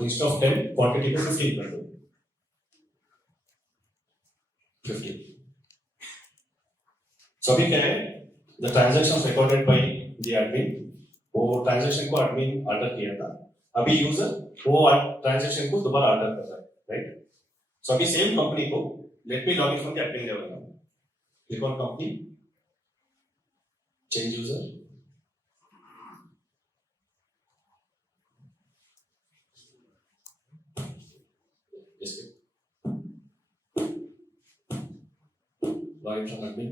Instead of 10, quantity को 15 कर दो. 15. So अभी क्या है? The transactions recorded by the admin, वो transaction को admin order किया था. अभी user वो transaction को दोबारा order कर रहा है, right? So अभी same company को let me log in from the admin level now. Click on company, change user. Escape. Log in from admin.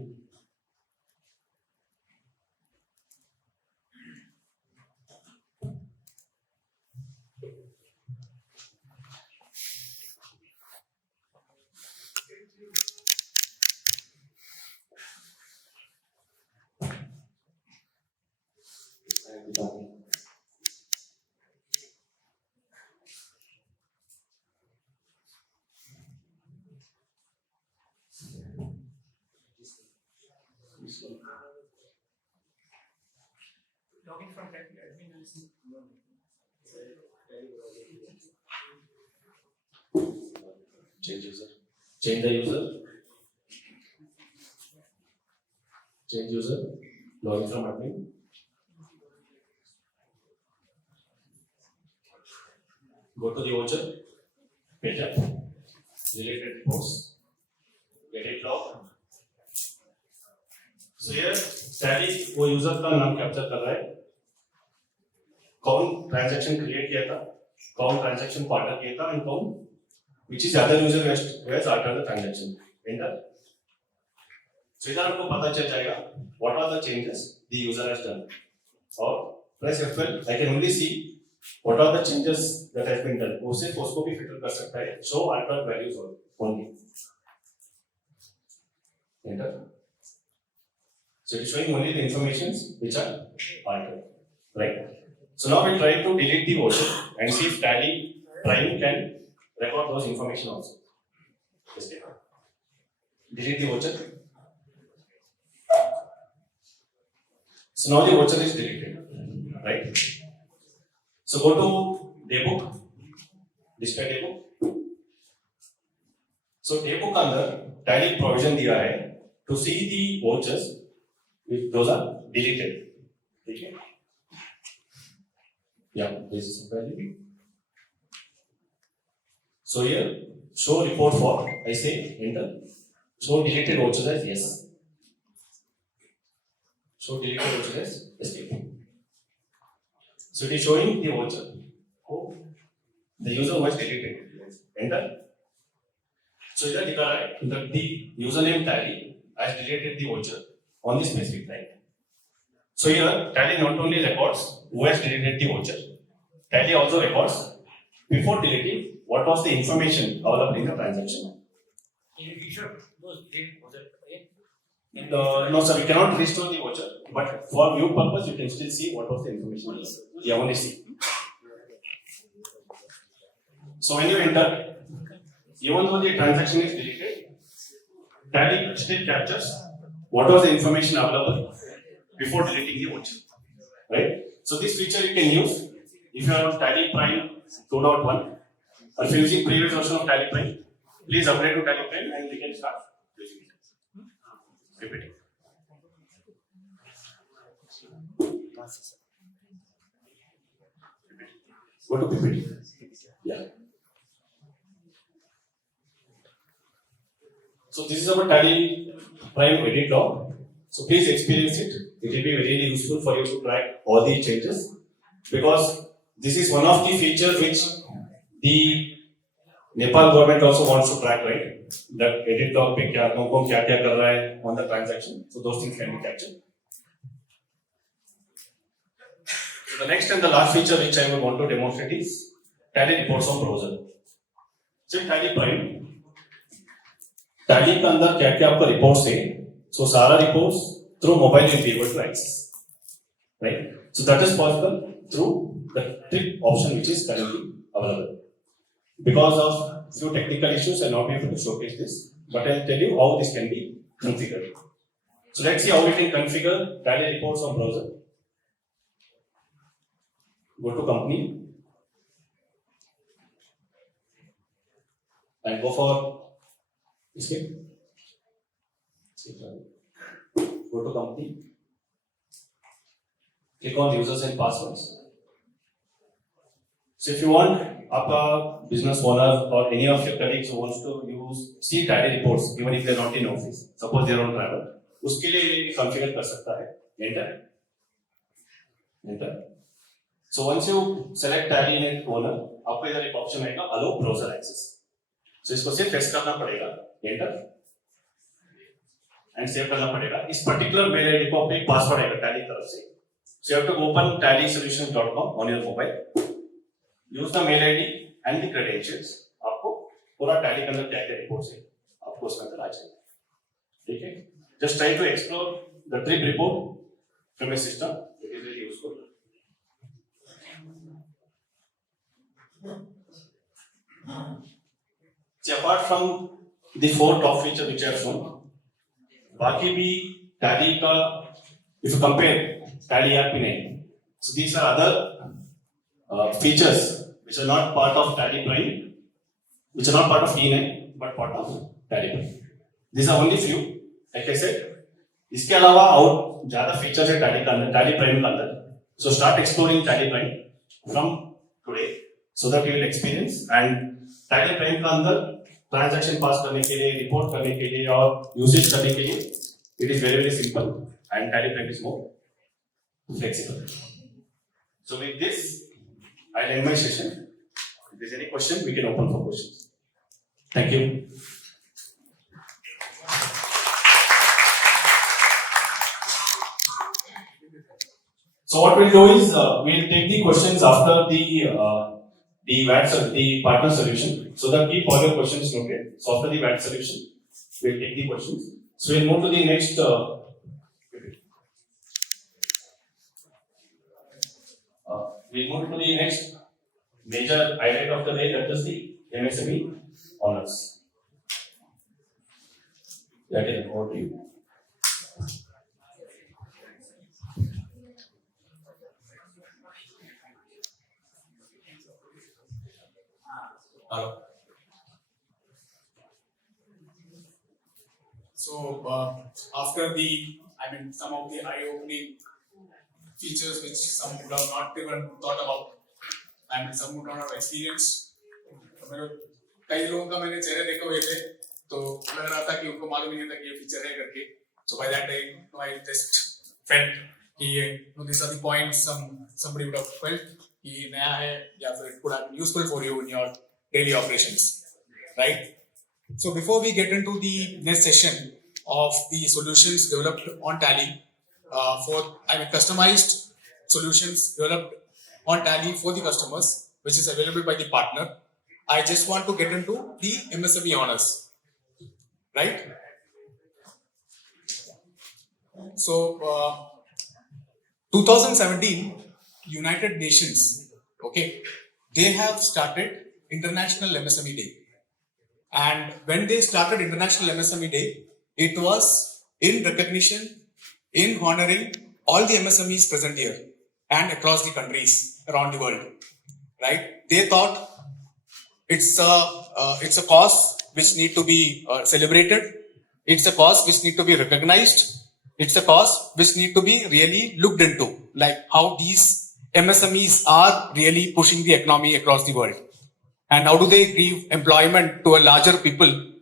Login from admin. Change user. Change the user. Change user. Login from admin. Go to the voucher. Page up. Related reports. Get it log. So here, Tally वो user का नाम capture कर रहा है. कौन transaction create किया था, कौन ट्रांजैक्शन को ऑर्डर किया था, एंड कौन which is the other user who has ordered the transaction. Enter. So इधर आपको पता चल जाएगा what are the changes the user has done. और press F12, I can only see what are the changes that has been done. वो सिर्फ उसको भी फिल्टर कर सकता है. Show altered values only. Enter. So it's showing only the informations which are altered, right? So now we try to delete the voucher and see if Tally Prime can record those information also. Delete the voucher. So now the voucher is deleted, right? So go to daybook, display daybook. So daybook अंदर Tally provision दिया है to see the vouchers if those are deleted. Okay. Yeah, this is value. So here, show report for, I say enter. Show deleted vouchers as yes. Show deleted vouchers as escape. So it is showing the voucher. Oh, the user was deleted. Enter. So here दिखा रहा है that the username Tally has deleted the voucher on this specific line. So here, Tally not only records who has deleted the voucher, Tally also records before deleting what was the information available in the transaction. You should delete voucher. No, sir, we cannot restore the voucher, but for view purpose, you can still see what was the information. Yeah, only see. So when you enter, even though the transaction is deleted, Tally still captures what was the information available before deleting the voucher, right? So this feature you can use if you have Tally Prime 2.1, or if you are using previous version of Tally Prime, please upgrade to Tally Prime and we can start using it. Repeat it. Go to PPT. Yeah. So this is our Tally Prime edit log. So please experience it. It will be really useful for you to track all the changes, because this is one of the features which the Nepal government also wants to track, right? That edit log पे क्या कौन क्या कर रहा है on the transaction. So those things can be captured. So the next and the last feature which I would want to demonstrate is Tally reports on browser. So Tally Prime, Tally के अंदर क्या क्या आपका reports है? So सारा reports through mobile you'll be able to access, right? So that is possible through the trick option which is currently available. Because of few technical issues, I will not be able to showcase this, but I will tell you how this can be configured. So let's see how we can configure Tally reports on browser. Go to company, and go for escape. Go to company. Click on users and passwords. So if you want आपका business owner or any of your colleagues who wants to see tally reports even if they're not in office, suppose they're on travel, उसके लिए ये configure कर सकता है. Enter. So once you select tally and owner, आपको इधर एक option आएगा allow browser access. So इसको सिर्फ press करना पड़ेगा. Enter. And save करना पड़ेगा. इस particular mail ID को अपने password आएगा tally तरफ से. So you have to open tallysolutions.com on your mobile. Use the mail ID and the credentials. आपको पूरा tally के अंदर क्या क्या reports है आपको उसके अंदर आ जाएगा. ठीक है? Just try to explore the trip report from a system. It is very useful. See, apart from the 4 top features which I have shown, बाकी भी tally का, if you compare tally ERP नहीं, so these are other features which are not part of tally prime, which are not part of E9 but part of tally prime. These are only few, like I said. इसके अलावा और ज़्यादा features है tally का अंदर, tally prime का अंदर. So start exploring tally prime from today so that you will experience. And tally prime का अंदर transaction pass करने के लिए, report करने के लिए और usage करने के लिए, it is very simple and tally prime is more flexible. So with this, I'll end my session. If there's any question, we can open for questions. Thank you. So what we'll do is we'll take the questions after the partner solution. So that keep all your questions noted. So after the VAT solution, we'll take the questions. So we'll move to the next. We'll move to the next major highlight of the day, that is the MSME honors. That is over to you. Hello. So after some of the eye-opening features which some would have not even thought about, some would not have experienced. कई लोगों का मैंने चेहरे देखे हुए थे, तो लग रहा था कि उनको मालूम ही नहीं था कि ये फीचर है करके. So by that time, I just felt कि these are the points somebody would have felt कि नया है या फिर it could have been useful for you in your daily operations, right? So before we get into the next session of the solutions developed on Tally, customized solutions developed on Tally for the customers, which is available by the partner, I just want to get into the MSME honors, right? So 2017 United Nations, okay, they have started International MSME Day. And when they started International MSME Day, it was in recognition, in honoring all the MSMEs present here and across the countries around the world, right? They thought it's a cause which need to be celebrated. It's a cause which need to be recognized. It's a cause which need to be really looked into, like how these MSMEs are really pushing the economy across the world. And how do they give employment to a larger people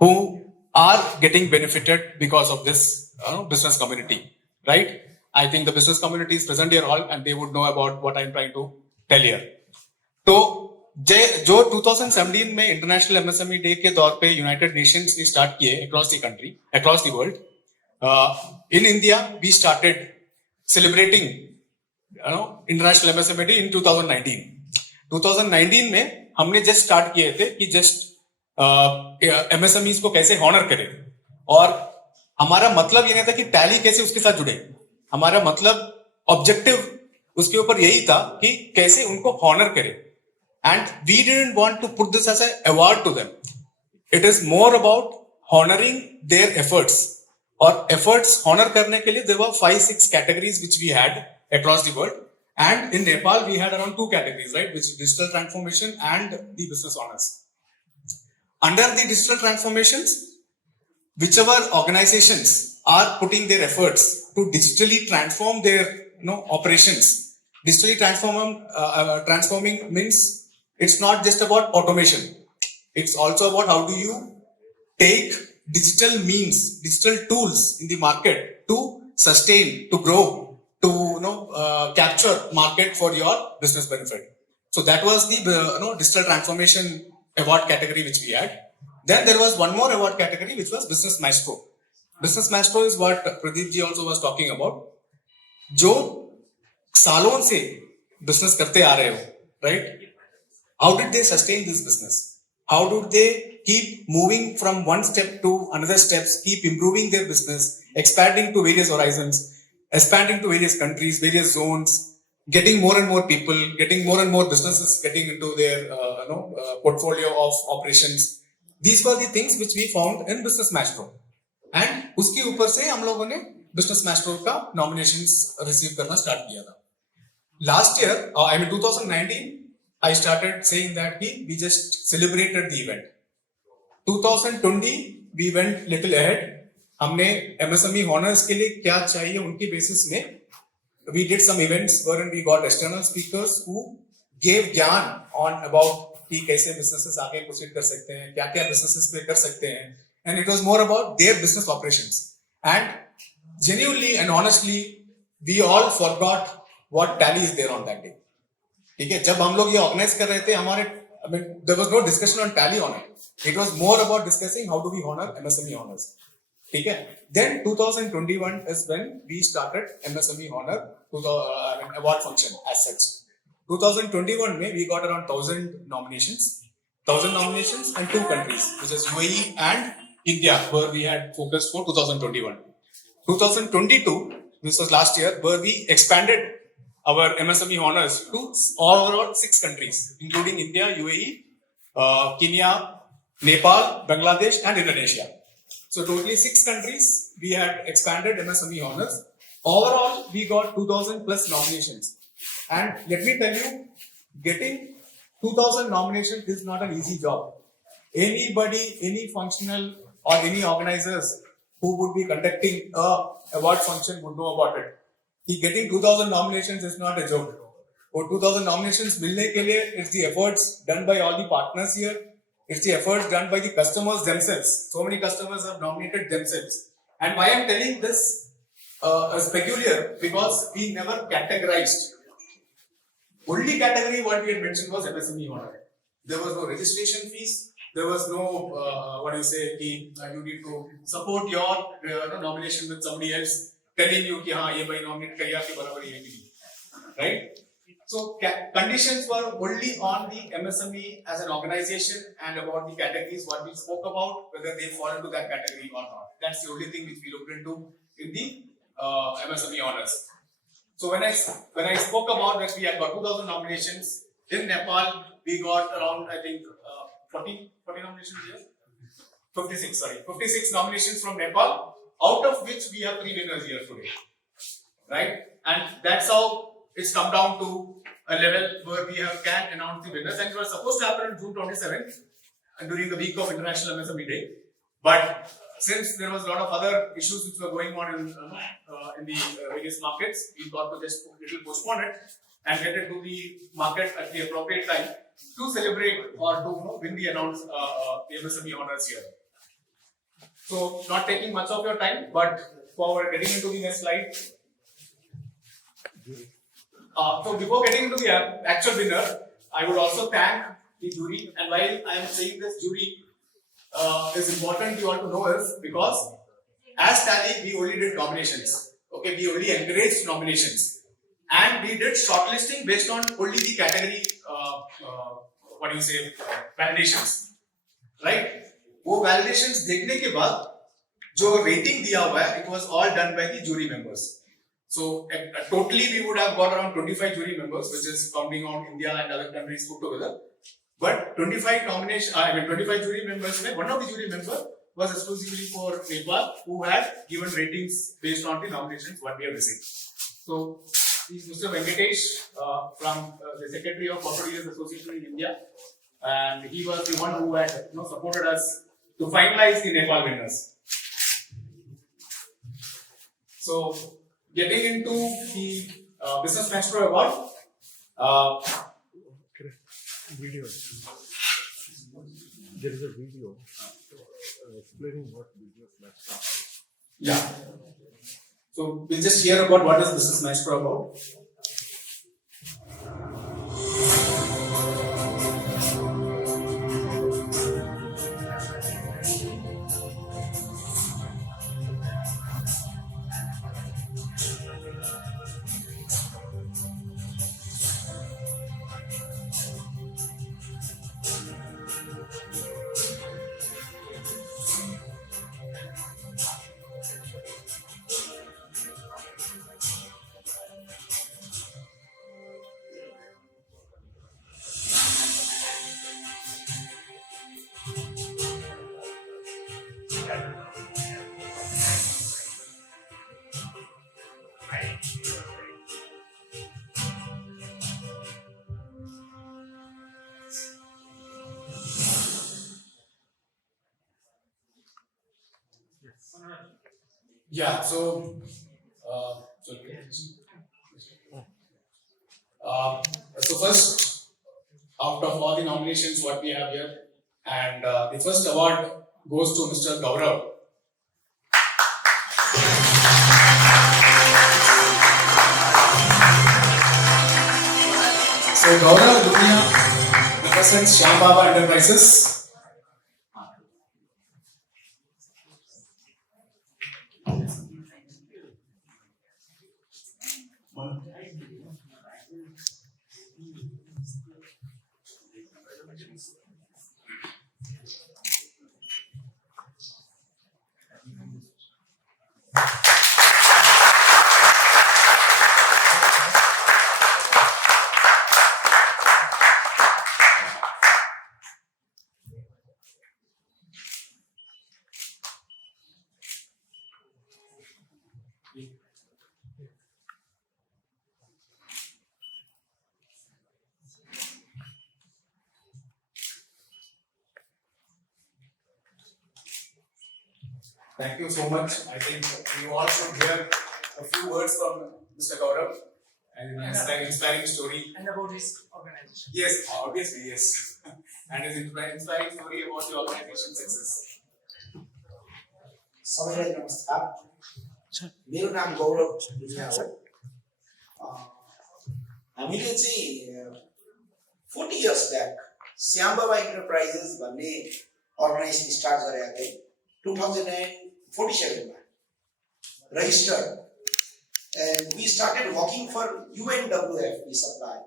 who are getting benefited because of this business community, right? I think the business community is present here all and they would know about what I'm trying to tell here. तो जो 2017 में international MSME day के दौर पे United Nations ने start किए across the country, across the world, in India we started celebrating international MSME day in 2019 में हमने जस्ट स्टार्ट किए थे कि जस्ट एमएसएमईज को कैसे हॉनर करें. और हमारा मतलब ये नहीं था कि टैली कैसे उसके साथ जुड़े, हमारा मतलब ऑब्जेक्टिव उसके ऊपर यही था कि कैसे उनको हॉनर करें. And we didn't want to put this as an award to them. It is more about honoring their efforts. और efforts honor करने के लिए there were 5-6 categories which we had across the world. And in Nepal we had around 2 categories, right? Which is digital transformation and the business honors. under the digital transformations, whichever organizations are putting their efforts to digitally transform their operations. Digitally transforming means it's not just about automation. It's also about how do you take digital means, digital tools in the market to sustain, to grow, to capture market for your business benefit. So that was the digital transformation award category which we had. Then there was one more award category which was business maestro. Business maestro is what Pradeep ji also was talking about. जो सालों से business करते आ रहे हो, right? How did they sustain this business? How do they keep moving from one step to another steps, keep improving their business, expanding to various horizons, expanding to various countries, various zones, getting more and more people, getting more and more businesses getting into their portfolio of operations. These were the things which we found in Business Maestro. And उसके ऊपर से हम लोगों ने Business Maestro का nominations receive करना start किया था. Last year, 2019, I started saying that we just celebrated the event. 2020, we went little ahead. हमने MSME honors के लिए क्या चाहिए उनकी basis में we did some events wherein we got external speakers who gave ज्ञान on about कि कैसे businesses आगे proceed कर सकते हैं, क्या क्या businesses पे कर सकते हैं, and it was more about their business operations. And genuinely and honestly, we all forgot what tally is there on that day. ठीक है, जब हम लोग ये organize कर रहे थे हमारे there was no discussion on tally on it. It was more about discussing how do we honor MSME honors. ठीक है, then 2021 is when we started MSME honor award function as such. 2021 में we got around 1,000 nominations and 2 countries, which is UAE and India, where we had focused for 2021. 2022, this was last year, where we expanded our MSME honors to overall 6 countries, including India, UAE, Kenya, Nepal, Bangladesh, and Indonesia. So totally 6 countries we had expanded MSME honors. Overall, we got 2,000 plus nominations. And let me tell you, getting 2,000 nominations is not an easy job. Anybody, any functional or any organizers who would be conducting a award function would know about it. Getting 2,000 nominations is not a joke. For 2,000 nominations milne ke liye, it's the efforts done by all the partners here. It's the efforts done by the customers themselves. So many customers have nominated themselves. And why I'm telling this is peculiar, because we never categorized. Only category what we had mentioned was MSME honor. There was no registration fees. There was no you need to support your nomination with somebody else telling you कि हाँ ये भाई nominate करिए आपके बराबर ये भी, right? So conditions were only on the MSME as an organization and about the categories what we spoke about, whether they fall into that category or not. That's the only thing which we looked into in the MSME honors. So when I spoke about that we had got 2,000 nominations in Nepal, we got around 40 nominations here. 56 nominations from Nepal, out of which we have 3 winners here today, right? And that's how it's come down to a level where we can announce the winners, and it was supposed to happen on June 27th and during the week of International MSME Day, but since there was a lot of other issues which were going on in the various markets, we thought to just little postpone it and get it to the market at the appropriate time to celebrate or to win the the MSME honors here. So, not taking much of your time, but for getting into the next slide. So, before getting into the actual winner, I would also thank the jury. And while I am saying this, jury is important you all to know is because as Tally, we only did nominations. Okay, we only encouraged nominations. And we did shortlisting based on only the category, validations. Right? वो validations देखने के बाद जो rating दिया हुआ है, it was all done by the jury members. So totally we would have got around 25 jury members, which is counting on India and other countries put together. But 25 jury members, one of the jury members was exclusively for Nepal, who had given ratings based on the nominations what we have received. So, is Mr. Venkatesh from the Secretary of Corporate Affairs Association in India, and he was the one who had supported us to finalize the Nepal winners. So, getting into the Business Maestro Award, Video. There is a video explaining what business master. yeah. So, we'll just hear about what is Business Maestro about. Yeah, so first, out of all the nominations what we have here, and the first award goes to Mr. Gaurav. So Gaurav Dunia represents Shyam Baba Enterprises. Thank you so much. I think you all should hear a few words from Mr. Gaurav and an inspiring story. And about his organization. Yes, obviously, yes. And his inspiring story about the organization success. सबैलाई नमस्कार मेरो नाम गौरव भुजिया हो हामीले चाहिँ 40 years back Shyam बाबा enterprises भन्ने organisation start गरेका थियौं 2047 मा registered and we started working for UNWF we supply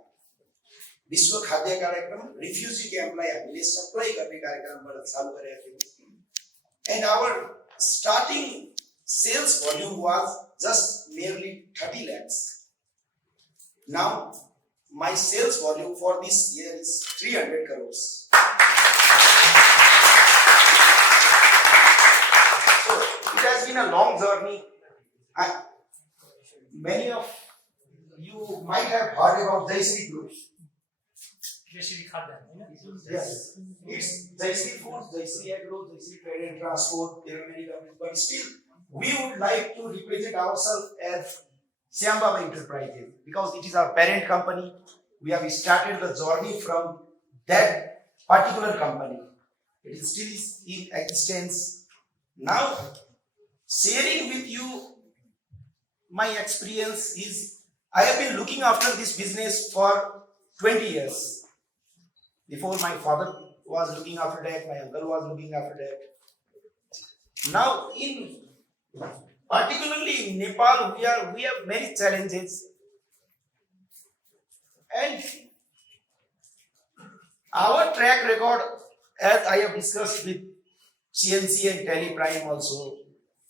विश्व खाद्य कार्यक्रम रिफ्युजी क्याम्पलाई हामीले सप्लाई गर्ने कार्यक्रमबाट चालु गरेका थियौं and our starting sales volume was just merely 30 lakhs. Now, my sales volume for this year is 300 crores. So, it has been a long journey. Many of you might have heard about Jaisri Group. Yes, it's Jaisri Foods, Jaisri Agro, Jaisri Trade and Transport, there are many companies, but still, we would like to represent ourselves as Shyam Baba Enterprises because it is our parent company. We have started the journey from that particular company. It is still in existence. Now, sharing with you my experience is, I have been looking after this business for 20 years. Before my father was looking after that, my uncle was looking after that. Now, particularly in Nepal, we have many challenges, and our track record, as I have discussed with CNC and Tally Prime also,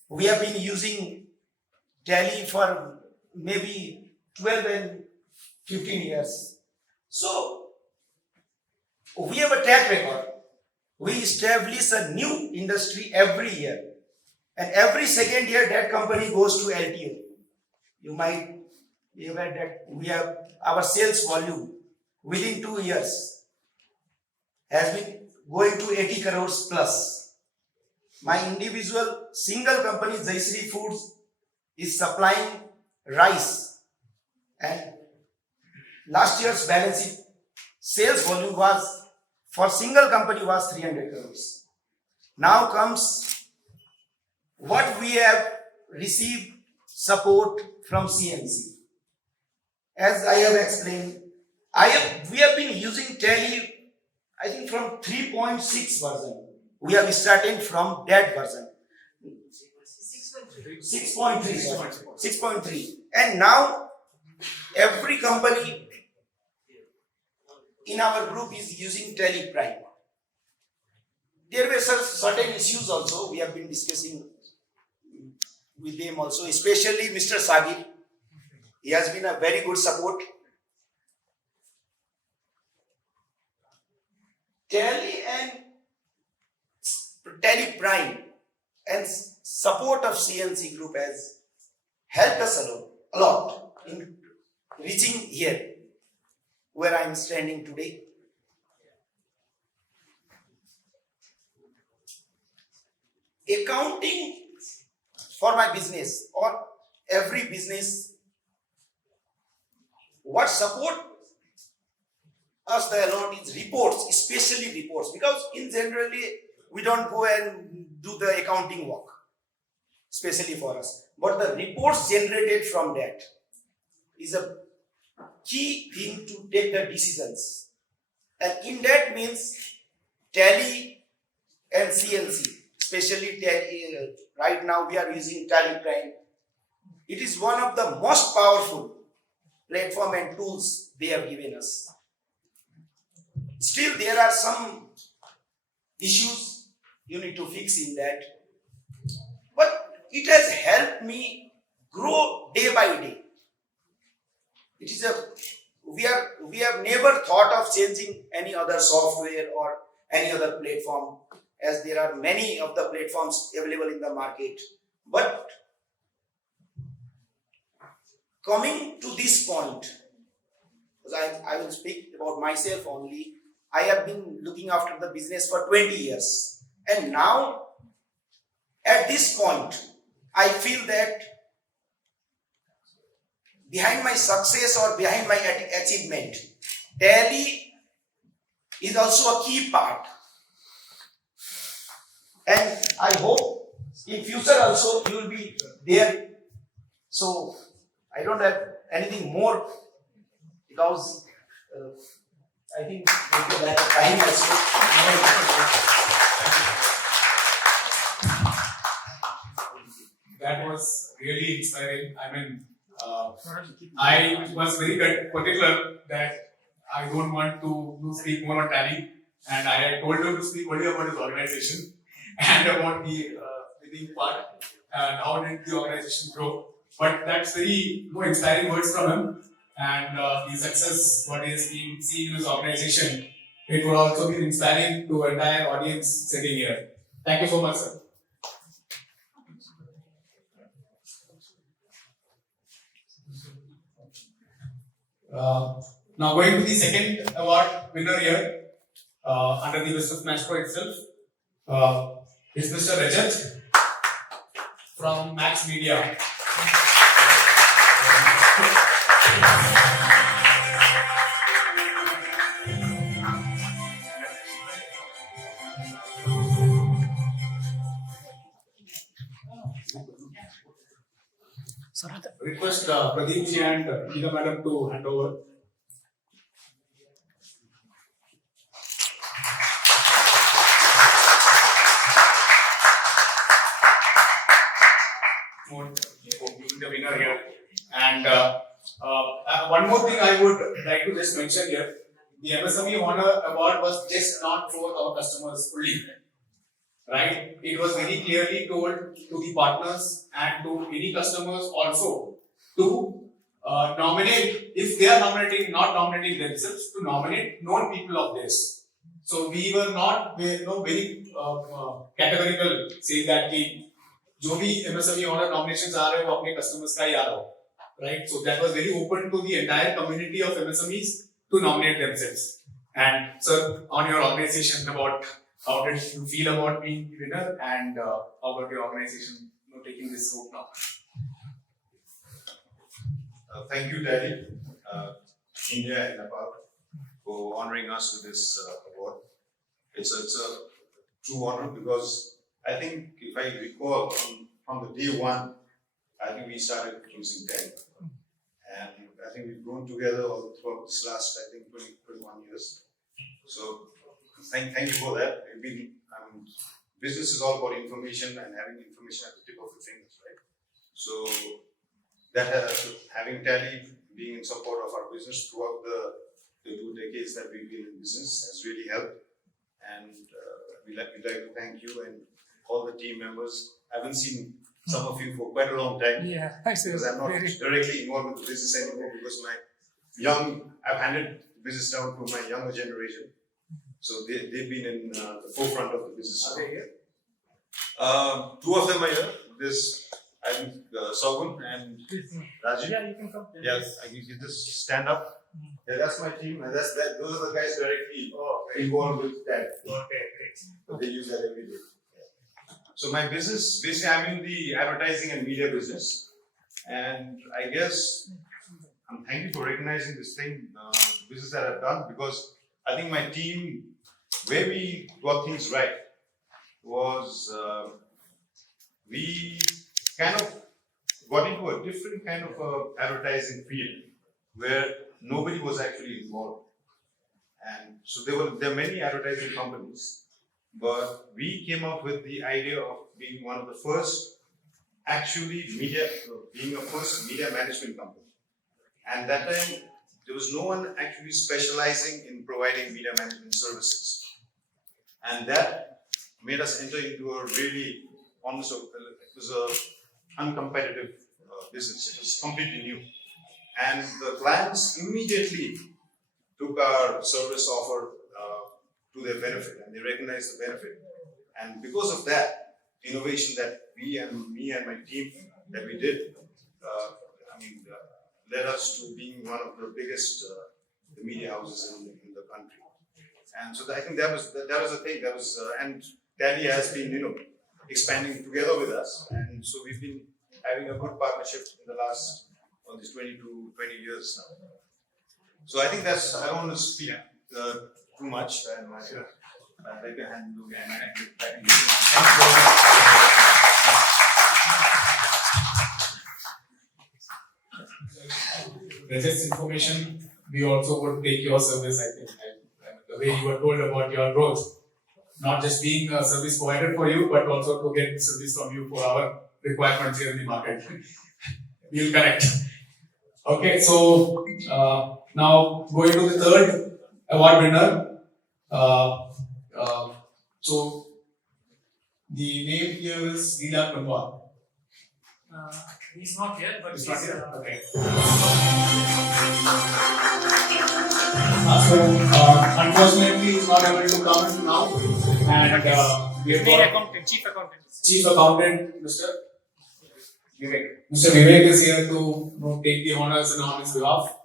we have been using Tally for maybe 12 and 15 years. So, we have a track record. We establish a new industry every year. And every second year, that company goes to LTO. You might be aware that we have our sales volume within 2 years has been going to 80 crores plus. My individual single company, Jaisri Foods, is supplying rice, and last year's balance sheet sales volume was for single company was 300 crores. Now comes what we have received support from CNC. As I have explained, we have been using Tally, I think from 3.6 version. We have started from that version. 6.3. And now every company in our group is using Tally Prime. There were certain issues also we have been discussing with them also, especially Mr. Sagir. He has been a very good support. Tally and Tally Prime and support of CNC group has helped us a lot in reaching here where I am standing today. Accounting for my business or every business, what support us the lot is reports, especially reports, because in generally we don't go and do the accounting work, especially for us. But the reports generated from that is a key thing to take the decisions. And in that means Tally and CNC, especially Tally, right now we are using Tally Prime. It is one of the most powerful platform and tools they have given us. Still, there are some issues you need to fix in that. But it has helped me grow day by day. It is we have never thought of changing any other software or any other platform, as there are many of the platforms available in the market. But coming to this point, I will speak about myself only. I have been looking after the business for 20 years. And now, at this point, I feel that behind my success or behind my achievement, Tally is also a key part. And I hope in future also you will be there. So I don't have anything more because I think maybe that time also. That was really inspiring. I mean, I was very particular that I don't want to speak more on Tally, and I had told him to speak only about his organization and about the winning part and how did the organization grow. But that's very inspiring words from him, and the success what he has been seeing in his organization. It would also be inspiring to entire audience sitting here. Thank you so much, sir. Now going to the second award winner here under the Best of Match itself is Mr. Rajat from Max Media. Request Pradeep ji and Geeta madam to hand over. Being the winner here. And one more thing I would like to just mention here, the MSME Honor Award was just not for our customers only, right? It was very clearly told to the partners and to any customers also to nominate, if they are not nominating themselves, to nominate known people of theirs. So we were not very categorical saying that जो भी MSME honor nominations आ रहे हैं वो अपने customers का ही आ रहा हो, right? So that was very open to the entire community of MSMEs to nominate themselves. And sir, on your organization, about how did you feel about being winner, and how about your organization taking this route now? Thank you, Daddy, India and Nepal, for honoring us with this award. It's a true honor because I think if I recall from the day one, I think we started using 10. And I think we've grown together all throughout this last, I think, 21 years. So thank you for that. Business is all about information and having information at the tip of the fingers, right? So that having Tally being in support of our business throughout the 2 decades that we've been in business has really helped. And we'd like to thank you and all the team members. I haven't seen some of you for quite a long time. Yeah, Because I'm not directly involved with the business anymore because I've handed the business down to my younger generation. So they've been in the forefront of the business. Are they here? 2 of them are here. I think Sogun and Rajiv. Yeah, you can come. Yes, you can just stand up. Yeah, that's my team, and those are the guys directly involved with that. Okay, great. But they use that every day. So my business, basically, I'm in the advertising and media business, and I guess thank you for recognizing this business that I've done, because I think my team, where we got things right, was we kind of got into a different kind of advertising field where nobody was actually involved. And so there are many advertising companies, but we came up with the idea of being one of the first being a first media management company. And that time, there was no one actually specializing in providing media management services. And that made us enter into a really, it was a uncompetitive business. It was completely new. And the clients immediately took our service offer to their benefit, and they recognized the benefit. And because of that innovation that me and my team that we did, led us to being one of the biggest media houses in the country. And so I think that was the thing. And Tally has been expanding together with us, and so we've been having a good partnership in the last these 20 years now. So I think I don't want to speak too much, and I'd like to hand it over back to you. Thank you very much. This information, we also would take your service, I think, the way you were told about your growth. Not just being a service provider for you, but also to get service from you for our requirements here in the market. We'll connect. Okay, so now going to the third award winner. So the name here is Leela Kunwar. He's not here, but It's he's not here? Okay. Unfortunately, he's not able to come now. And we have got chief accountant. Chief Accountant, Mr. Vivek. Mr. Vivek is here to take the honors and on his behalf.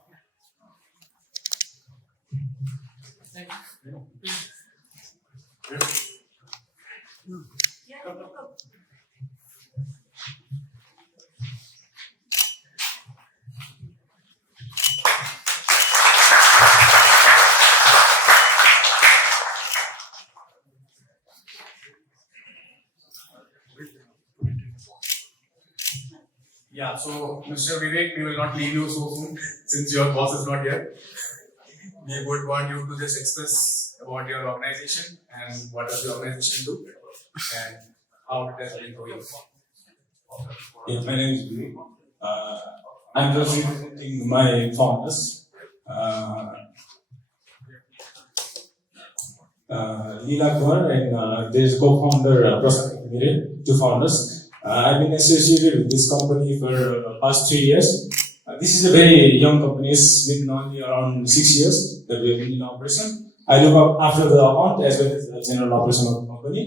Yeah, so Mr. Vivek, we will not leave you so soon since your boss is not here. We would want you to just express about your organization and what does the organization do and how it has been going. Yes, my name is Vivek. I'm representing my founders, Leela Kumar and there is co-founder Prasad Mire, 2 founders. I've been associated with this company for the past 3 years. This is a very young company. It's been only around 6 years that we have been in operation. I look after the account as well as the general operation of the company.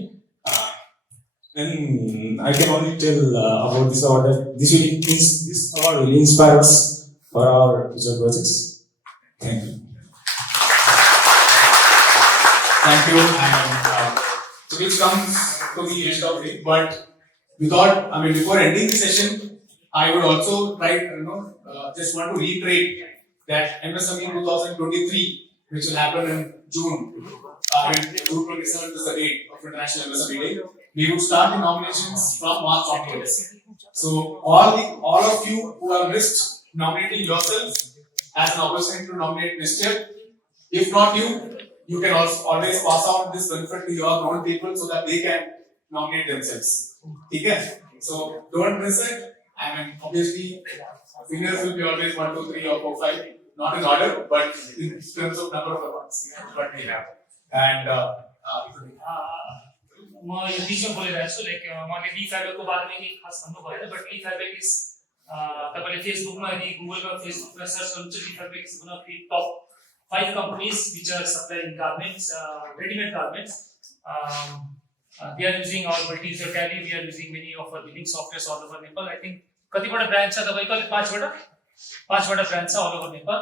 And I can only tell about this award that this award will inspire us for our future projects. Thank you. Thank you. And so which comes to the end of it. But before ending the session, I would also try, just want to reiterate that MSME 2023, which will happen in June. June 27th is the date of International MSME Day. We would start the nominations from March onwards. So all of you who have missed nominating yourself as an opportunity to nominate next year. If not you, you can also always pass on this benefit to your known people so that they can nominate themselves. Okay? So don't miss it. I mean, obviously, winners will be always 1, 2, 3, or 4, 5, not in order, but in terms of number of awards. What we have. And म यो बिचमा बोलिरहेको छु like मैले ली फ्याब्रिकको बारेमा केही खास भन्नु भएन बट ली फ्याब्रिक इज तपाईले फेसबुकमा यदि गुगलमा फेसबुकमा सर्च गर्नुहुन्छ Lee fabric is one of the top 5 companies which are supplying garments, ready-made garments. They are using our multi-user tally. We are using many of our billing softwares all over Nepal. I think कतिवटा branch छ तपाईको 5वटा branch छ all over Nepal.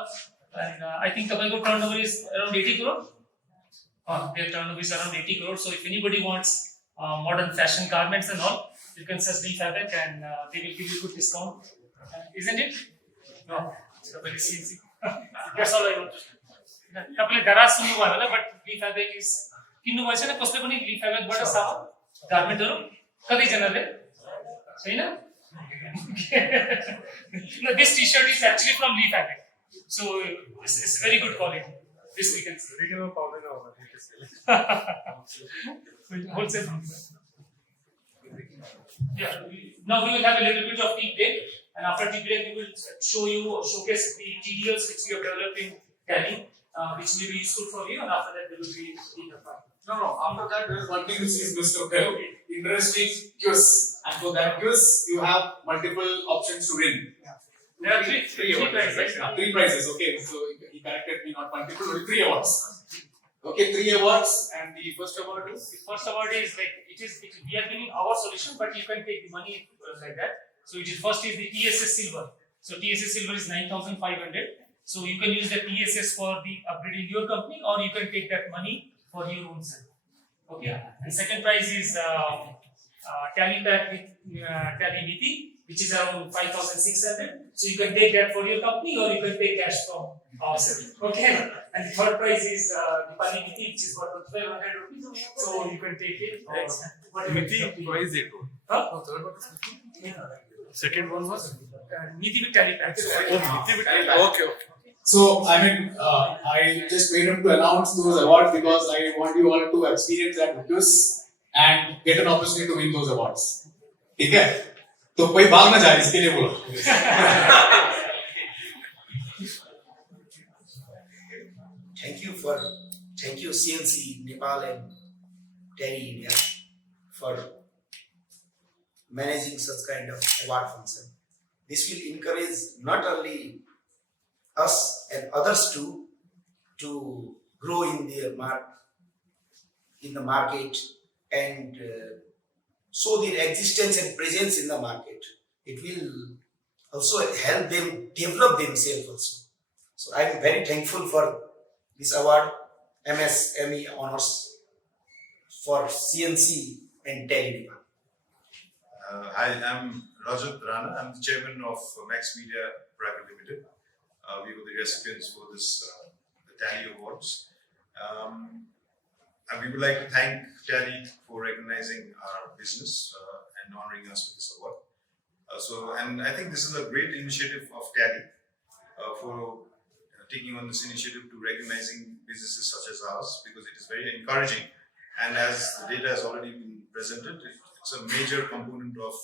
And I think तपाईको turnover is around 80 crore. Their turnover is around 80 crore. So if anybody wants modern fashion garments and all, you can search Lee Fabric and they will give you good discount. Isn't it? No. Somebody sees it. That's all I want to say. तपाईले दराज सुन्नु भयो होला but Lee fabric is किन्नु भएछ न कसले पनि ली फ्याब्रिकबाट सामान गार्मेन्टहरु कति जनाले छैन No, this t-shirt is actually from Lee Fabric. So it's very good quality. This we can see. Regional powder now. Wholesale. Yeah. Now we will have a little bit of tea break, and after tea break we will show you or showcase the TDLs which we have developed in Tally, which may be useful for you, and after that there will be the file. No. After that, there is one thing which is missed. Okay. Interesting quiz, and for that quiz, you have multiple options to win. There are three prizes. Three prizes. Okay. So he corrected me, not multiple, only 3 awards. Okay, 3 awards, and the first award is. The first award is like we are giving our solution, but you can take the money like that. So first is the TSS Silver. So TSS Silver is 9,500. So you can use the TSS for the upgrading your company, or you can take that money for your own self. Okay. And second prize is Tally Pack with Tally Yeti, which is around 5,600. So you can take that for your company, or you can take cash from ourselves. Okay. And the third prize is Nepali Yeti, which is what 2,500 rupees. So you can take it. Yeti, why is it? Huh? Second one was? Yeti with Tally Pack. Okay. So, I mean, I just made him to announce those awards because I want you all to experience that quiz and get an opportunity to win those awards. ठीक है? तो कोई भाग ना जाए इसके लिए बोलो. Thank you CNC Nepal and Tally India for managing such kind of award function. This will encourage not only us and others to grow in the market and show their existence and presence in the market. It will also help them develop themselves also. So I am very thankful for this award, MSME honors for CNC and Tally. Hi, I'm Rajat Rana. I'm the chairman of Max Media Private Limited. We were the recipients for this the Tally Awards. And we would like to thank Tally for recognizing our business and honoring us with this award. And I think this is a great initiative of Tally for taking on this initiative to recognizing businesses such as ours, because it is very encouraging. And as the data has already been presented, it's a major component of